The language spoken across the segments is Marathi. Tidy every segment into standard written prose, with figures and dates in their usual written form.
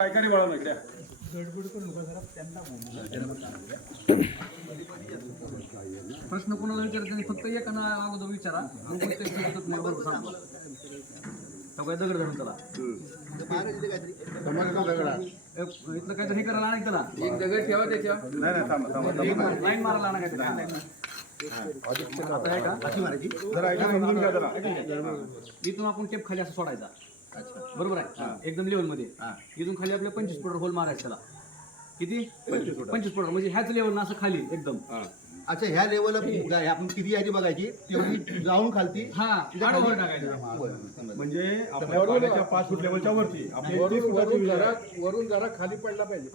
काय बाळा इकडे प्रश्न कोणाला विचारायचा नाही, फक्त एका ना अगोदर विचारा. तुम्हाला बरोबर सांगतो. काय दगड धरून त्याला इथलं काहीतरी हे करायला आणा त्याला एक दगड ठेवा त्याच्यावर. नाही लाईन मारायला आणा काहीतरी. इथून आपण टेप खाली असं सोडायचा. बरोबर आहे, एकदम लेवल मध्ये. इथून खाली आपल्या 25 फुट होल मारायचा त्याला. किती 25 फुट म्हणजे ह्याच लेवल ना असं खाली एकदम. अच्छा, ह्या लेवलला आपण किती यादी बघायची तेवढी जाऊन खालती म्हणजे आपल्या 5 फूट लेवलच्या वरती वरून जरा खाली पडला पाहिजे.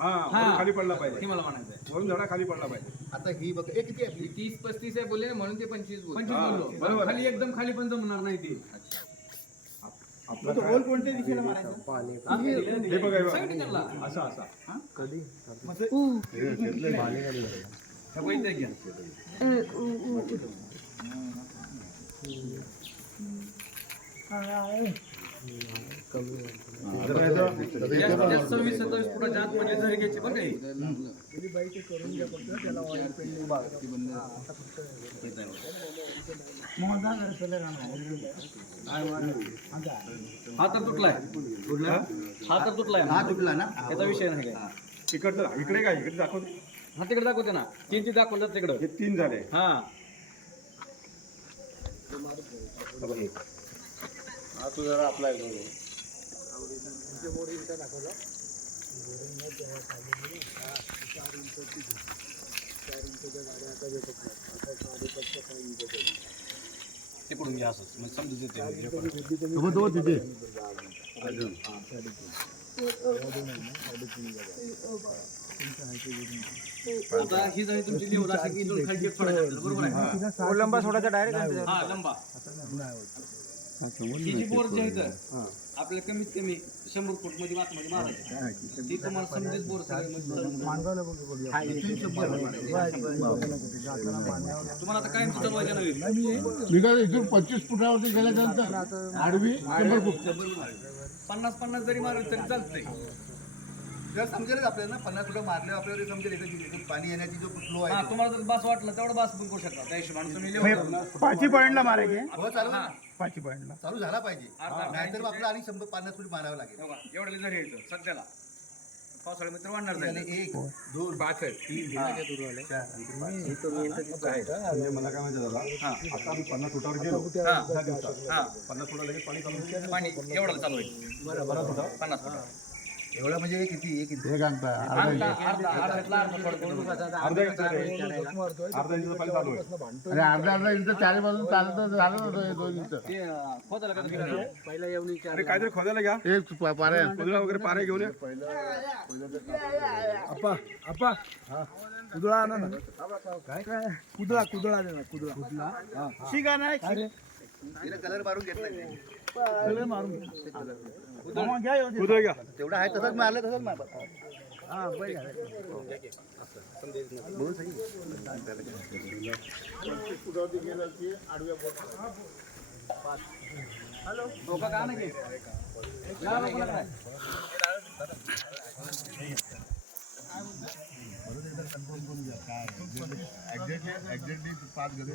खाली पडला पाहिजे. मला म्हणायचं वरून जरा खाली पडला पाहिजे. आता ही बघ किती आपली 30-35 आहे बोलले म्हणून ते 25 बोललो. बरोबर. खाली एकदम खाली पण जमणार नाही ती. आपला होल कोणत्या दिशेला मारायचा हे बघा. असा असा कधी सव्वीस 27 फुटाच्या आतमध्ये झरी घ्यायची बरं काही. हा तर तुटलाय. हा तर तुटलाय. हा तुटला ना, त्याचा विषय नाही काय. इकडचं इकडे काय इकडे दाखवते. हा तिकडे दाखवते ना, 3 दाखवतात तिकडं. हे 3 झाले. हा हा तू जरा अप्लाय करू. तिकडून घ्या असं मग समजून येते. आता ही जरी तुमची लेवल असेल की इथून खाली टेप सोडायचं आपल्याला, बरोबर आहे. लंबा सोडायचा डायरेक्ट. हा लंबा. ही जी बोर जी आहे तर आपल्याला कमीत कमी 100 फूट मध्ये आतमध्ये मारायची. ती तुम्हाला समजेच बोर तुम्हाला आता काय चालवायचं नवीन. इथून 25 फुटावरती गेल्यानंतर आडवी 50 जरी मारलं तरी चालतंय. समजेलच आपल्याला 50 फुट मारले आपल्याला समजेल इथून पाणी येण्याची जो फ्लो हा आहे. तुम्हाला जर बास वाटलं तेवढं बास पण करू शकता. त्या हिशोबाने तुम्ही लेवल 5 पॉईंटला मारायचे. हो चालू ना, 5 पॉईंटला चालू झाला पाहिजे. अर्धा- नाहीतर मग आपल्याला आणि 150 फूट मारावं लागेल. एवढं जरी यायचं सध्याला पावसाळ्यामध्ये तर वाढणार जाईल. 1 2 5 आहे. 3 म्हणजे मला काय माहिती दादा, आता आम्ही 50 फुटावर गेलो. हा 50 फुटावर लगेच पाणी चालू. पाणी एवढं चालू आहे. 50 फुट एवढा म्हणजे हे किती हे किती अर्धा इंच पाणी चालू आहे. अर्धा इंच चारी बाजून चालत झालं होतं 2 इंच. अरे काहीतरी खोदायला घ्या. एक पाऱ्या कुदळा वगैरे पारे घेऊन ये. कुदळा आणा ना. काय कुदळा दे ना. कुदळा शिका नाही. कलर मारून घेतला. कलर मारून घ्या. कुदळ घ्या. तेवढा आहे तसंच मारलं तसंच मार. हा बैल हॅलो हो का गाणं घे. एक्झॅक्टली 5 गदे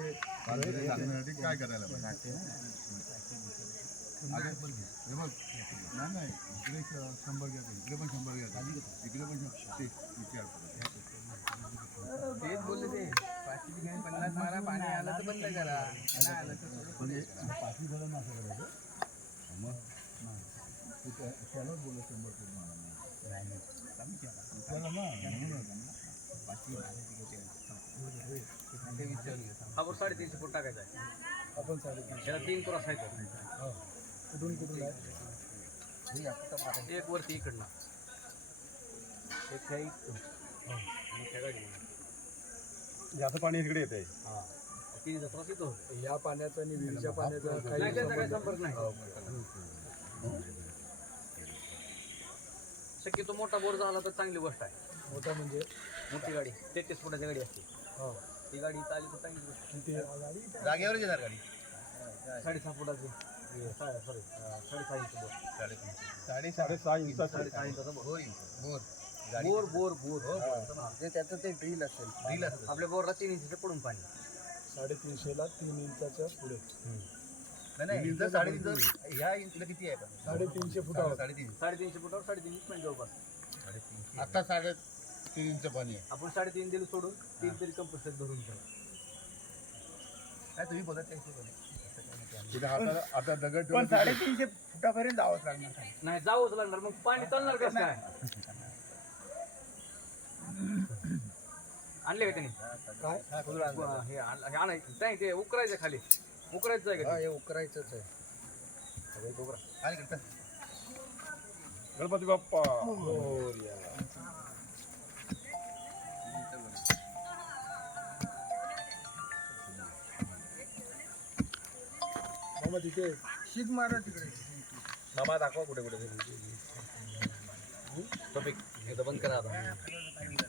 सांगण्यासाठी काय करायला पाहिजे. हे बघ नाही इकडे 100 घ्या, इकडे पण 100 घ्या, इकडे पण ते विचार तेच बोलले ते 5 ठिकाणी 50 मारा. पाणी आलं तर बंद करा, नाही आलं तर म्हणजे 5 झालं ना असं करायचं. मग त्यालाच बोललं 100 फूट मारा नाही त्याला ना 350 फूट टाकायचा आहे. आपण 3.5 त्याला 3 क्रॉस आहे. कुठून एक वरती इकडनं एक जास्त पाणी इकडे येते. हा 3 क्रॉस येतो. या पाण्याचा आणि विहिरीच्या पाण्याचा नाही त्याचा काही संपर्क नाही. शक्यतो मोठा बोर झाला तर चांगली गोष्ट आहे. मोठा म्हणजे मोठी गाडी 33 फुटाची गाडी असते. ती गाडी चालली तर चांगली गोष्ट. जागेवरच येणार गाडी. 6.5 फुटाची साडेसहा इंचाचं बोर बोर बोर त्याचं ते ड्रिल असेल आपल्या बोरला 3 इंच पडून पाणी 350 ला 3 इंचाच्या पुढे नाही इंच 3.5 ह्या इंचला किती आहे पण 350 फुटावर 3.5 फुटावर 3.5 इंच पाणी जवळपास आता 3.5 इंच पाणी आहे. आपण 3.5 दिलं सोडून 3 तरी कंपल्सरी धरून ठेवा. काय तुम्ही बोलत त्याशी बोला तिथे आता दगड पण ठेवून 350 फुटापर्यंत जावंच लागणार नाही जावंच लागणार मग पाणी चालणार कसं काय आणले का त्यांनी काय हे आणायचं नाही ते उकरायचं खाली उकरायचं आहे का ते? हे उकरायचंच आहे आणि करता गणपती बाप्पा मामा तिथे शीत मारा तिकडे मामा दाखवा कुठे कुठे टॉपिक हे तर बंद करा आता